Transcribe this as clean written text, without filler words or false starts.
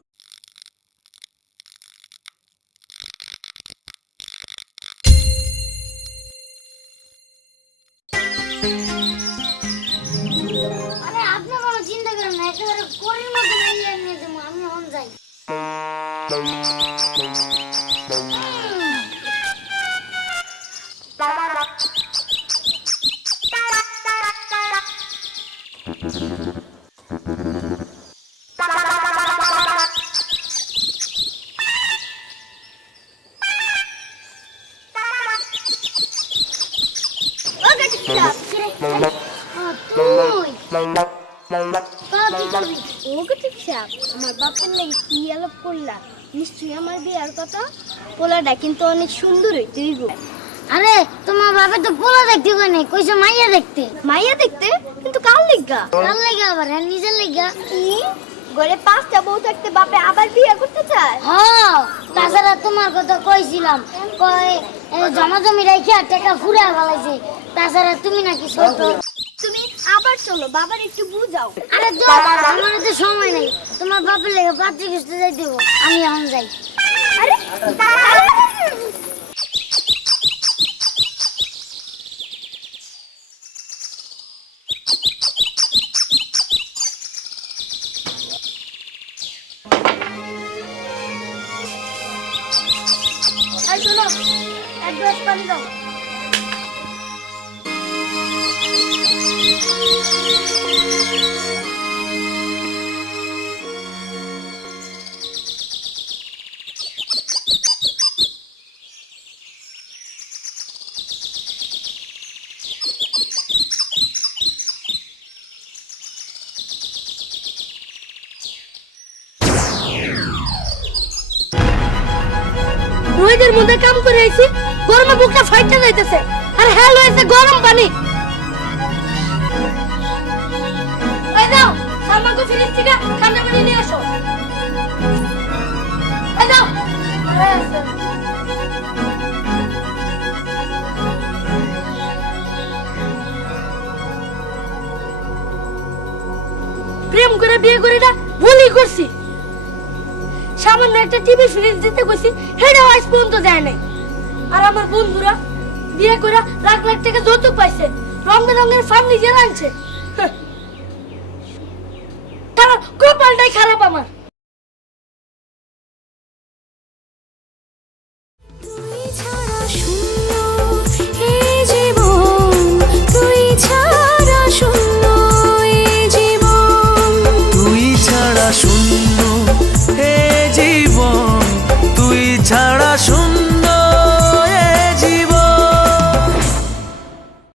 আরে আপনি কোনো চিন্তা করেন না, একেবারে কোরির মতো মাইয়া নিয়ে যাবো, আমি অন যাই। আমার বাপের লাগে কি আলাপ করলা? নিশ্চয়ই আমার বিয়ার কথা। পোলাটা কিন্তু অনেক সুন্দর হইতে হইব। আরে তোমার বাবা তো পোলা দেখতে কই নাই, কইছে মাইয়া দেখতে। মাইয়া দেখতে? কিন্তু কার লিগা? কার লাগা আবার? হ্যাঁ, নিজের লাগা। কি ঘরে 5টা বউ থাকতে বাপে আবার বিয়ে করতে চায়? হ্যাঁ, তাছাড়া তোমার কথা কইছিলাম, কয় জমা জমি রাইখা টাকা ফুরা ফেলাইছে। তাছাড়া তুমি নাকি ছোট। তুমি আবার চলো, বাবার একটু বুঝাও। আরে তো আমার তো সময় নেই, তোমার বাপের লেগে পাত্রী খুঁজতে যাই দেবো, আমি এখন যাই। আরে শোনো, এক গ্লাস পানি দাও। রোদের মধ্যে কাম করে আইছি, গরমে বুকটা ফাইটা যাইতেছে, আর হেল হইছে গরম পানি। এই দাও, সালমাকে ফ্রিজ থেকে ঠান্ডা পানি নিয়ে আসো। এই দাও। প্রেম করে বিয়ে করে না ভুলই করছি। সামান্য একটা টিভি ফ্রিজ দিতে কইছি, হেডাও আজ পর্যন্ত দেয় নাই। আর আমার বন্ধুরা বিয়ে করে লাখ লাখ টাকা যৌতুক পাইছে, রং বেরঙের ফার্নিচার আনছে। তারা কপালটাই খারাপ আমার।